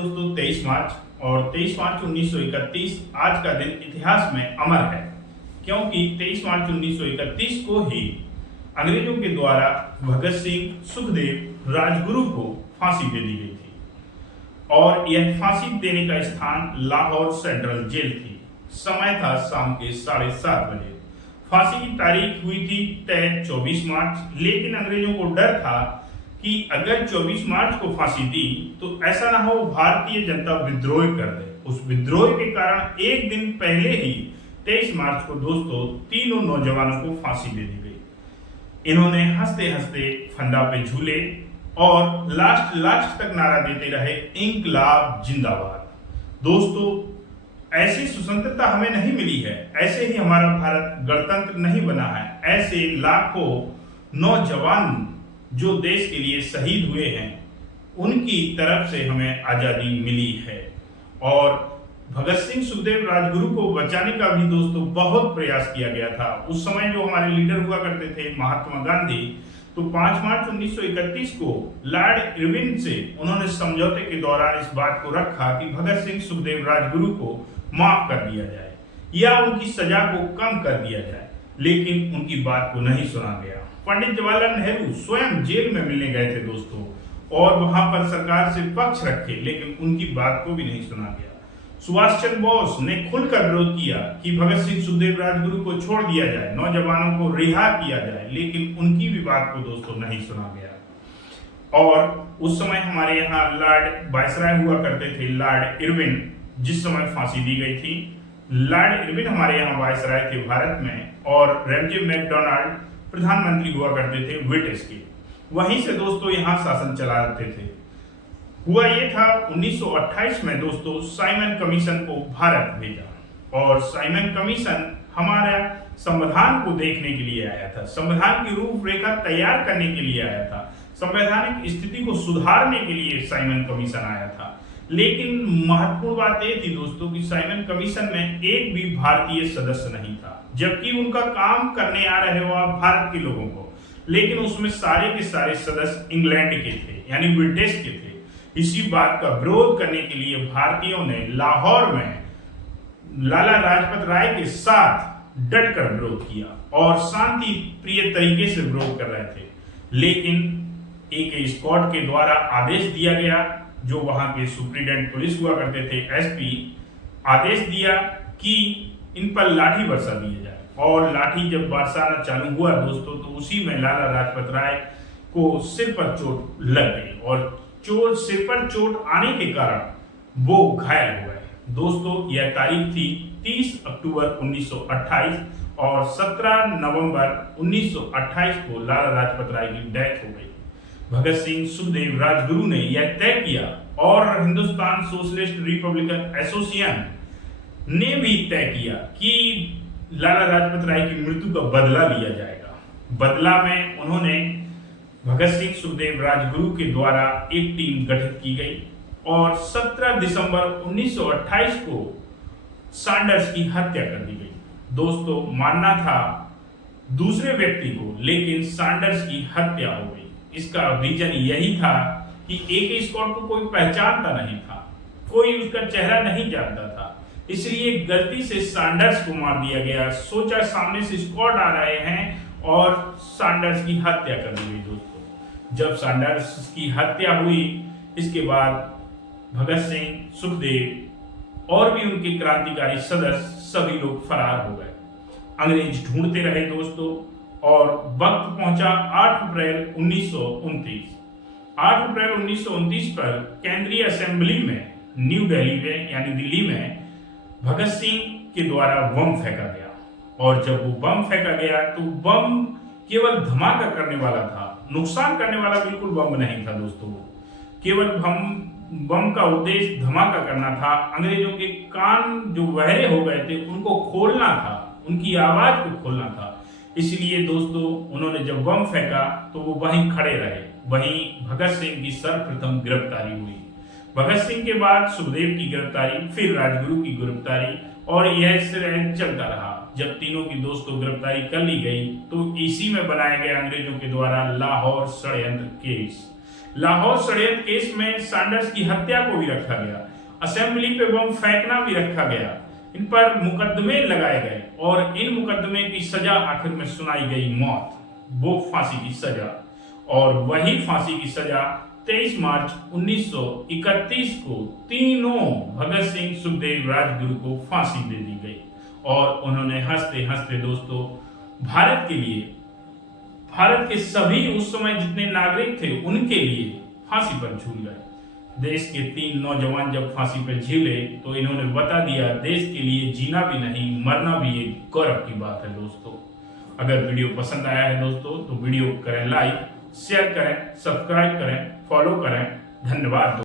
दोस्तों 23 मार्च और 23 मार्च 1931 आज का दिन इतिहास में अमर है, क्योंकि 23 मार्च 1931 को ही अंग्रेजों के द्वारा भगत सिंह, सुखदेव, राजगुरु को फांसी दे दी गई थी और यह फांसी देने का स्थान लाहौर सेंट्रल जेल थी। समय था शाम के 7:30 बजे। फांसी की तारीख हुई थी तय 24 मार्च, लेकिन अंग्रेजों को डर था कि अगर 24 मार्च को फांसी दी तो ऐसा ना हो भारतीय जनता विद्रोह कर दे। उस विद्रोह के कारण एक दिन पहले ही 23 मार्च को दोस्तों तीनों नौजवानों को फांसी दे दी गई। इन्होंने हंसते हंसते फंदा पे झूले और लास्ट तक नारा देते रहे, इंकलाब जिंदाबाद। दोस्तों, ऐसी स्वतंत्रता हमें नहीं मिली है, ऐसे ही हमारा भारत गणतंत्र नहीं बना है। ऐसे लाखों नौजवान जो देश के लिए शहीद हुए हैं, उनकी तरफ से हमें आजादी मिली है। और भगत सिंह, सुखदेव, राजगुरु को बचाने का भी दोस्तों बहुत प्रयास किया गया था। उस समय जो हमारे लीडर हुआ करते थे महात्मा गांधी, तो 5 मार्च 1931 को लॉर्ड इरविन से उन्होंने समझौते के दौरान इस बात को रखा कि भगत सिंह, सुखदेव, राजगुरु को माफ कर दिया जाए या उनकी सजा को कम कर दिया जाए, लेकिन उनकी बात को नहीं सुना गया। पंडित जवाहरलाल नेहरू स्वयं जेल में मिलने गए थे दोस्तों, और वहां पर सरकार से पक्ष रखे, लेकिन उनकी बात को भी नहीं सुना गया। सुभाष चंद्र बोस ने खुलकर विरोध किया कि भगत सिंह, सुखदेव, राजगुरु को छोड़ दिया जाए, नौजवानों को रिहा किया जाए, लेकिन उनकी भी बात को दोस्तों नहीं सुना गया। और उस समय हमारे यहाँ लॉर्ड वायसराय हुआ करते थे, लॉर्ड इरविन, जिस समय फांसी दी गई थी। लॉर्ड इरविन हमारे यहाँ वायसराय थे भारत में, और रैमजे मैकडोनाल्ड प्रधानमंत्री हुआ करते थे ब्रिटिश के। वहीं से दोस्तों यहाँ शासन चलाते थे। हुआ ये था 1928 में दोस्तों साइमन कमीशन को भारत भेजा, और साइमन कमीशन हमारा संविधान को देखने के लिए आया था, संविधान की रूपरेखा तैयार करने के लिए आया था, संवैधानिक स्थिति को सुधारने के लिए साइमन कमीशन आया था। लेकिन महत्वपूर्ण बात यह थी दोस्तों कि साइमन कमीशन में एक भी भारतीय सदस्य नहीं था, जबकि उनका काम करने आ रहे हो आप भारत के लोगों को, लेकिन उसमें सारे के सारे सदस्य इंग्लैंड के थे, यानी ब्रिटिश के थे। इसी बात का विरोध करने के लिए भारतीयों ने लाहौर में लाला लाजपत राय के साथ डटकर विरोध किया और शांति प्रिय तरीके से विरोध कर रहे थे। लेकिन एक स्क्वाड के द्वारा आदेश दिया गया, जो वहां के सुप्रीडेंट पुलिस हुआ करते थे, एसपी, आदेश दिया कि इन पर लाठी बरसा दिया जाए। और लाठी जब बरसाना चालू हुआ दोस्तों, तो उसी में लाला लाजपत राय को सिर पर चोट लग गई, और सिर पर चोट आने के कारण वो घायल हो गए। दोस्तों, यह तारीख थी 30 अक्टूबर 1928, और 17 नवंबर 1928 को लाला लाजपत राय की डेथ हो गई। भगत सिंह, सुखदेव, राजगुरु ने यह तय किया, और हिंदुस्तान सोशलिस्ट रिपब्लिकन एसोसिएशन ने भी तय किया कि लाला लाजपत राय की मृत्यु का बदला लिया जाएगा। बदला में उन्होंने भगत सिंह, सुखदेव, राजगुरु के द्वारा एक टीम गठित की गई, और 17 दिसंबर 1928 को सैंडर्स की हत्या कर दी गई। दोस्तों, मानना था दूसरे व्यक्ति को, लेकिन सैंडर्स की हत्या हो गई। इसका रीजन यही था कि एक स्क्वाड को कोई पहचानता नहीं था, कोई उसका चेहरा नहीं जानता था, इसलिए गलती से सैंडर्स को मार दिया गया। सोचा सामने से स्क्वाड आ रहे हैं, और सैंडर्स की हत्या कर दी गई। दोस्तों, जब सैंडर्स की हत्या हुई, इसके बाद भगत सिंह, सुखदेव और भी उनके क्रांतिकारी सदस्य सभी लोग फरार हो गए। अंग्रेज ढूंढते रहे दोस्तों, और वक्त पहुंचा 8 अप्रैल 1929। 8 अप्रैल 1929 पर केंद्रीय असेंबली में न्यू दिल्ली में, यानी दिल्ली में, भगत सिंह के द्वारा बम फेंका गया। और जब वो बम फेंका गया तो बम केवल धमाका करने वाला था, नुकसान करने वाला बिल्कुल बम नहीं था दोस्तों। केवल बम का उद्देश्य धमाका करना था। अंग्रेजों के कान जो बहरे हो गए थे उनको खोलना था, उनकी आवाज को खोलना था। इसलिए दोस्तों, उन्होंने जब बम फेंका तो वो वहीं खड़े रहे। वहीं भगत सिंह की सर्वप्रथम गिरफ्तारी हुई। भगत सिंह के बाद सुखदेव की गिरफ्तारी, फिर राजगुरु की गिरफ्तारी, और यह सिलसिला चलता रहा। जब तीनों की दोस्तों गिरफ्तारी कर ली गई, तो इसी में बनाया गया अंग्रेजों के द्वारा लाहौर षड्यंत्र केस। लाहौर षड्यंत्र केस में सैंडर्स की हत्या को भी रखा गया, असेंबली पे बम फेंकना भी रखा गया, इन पर मुकदमे लगाए गए और इन मुकदमे की सजा आखिर में सुनाई गई मौत, वो फांसी की सजा। और वही फांसी की सजा 23 मार्च 1931 को तीनों भगत सिंह, सुखदेव, राजगुरु को फांसी दे दी गई और उन्होंने हंसते हंसते दोस्तों भारत के लिए, भारत के सभी उस समय जितने नागरिक थे उनके लिए फांसी पर झूल गए। देश के 3 नौजवान जब फांसी पर झूले तो इन्होंने बता दिया देश के लिए जीना भी नहीं मरना भी एक गौरव की बात है दोस्तों। अगर वीडियो पसंद आया है दोस्तों तो वीडियो करें लाइक, शेयर करें, सब्सक्राइब करें, फॉलो करें। धन्यवाद।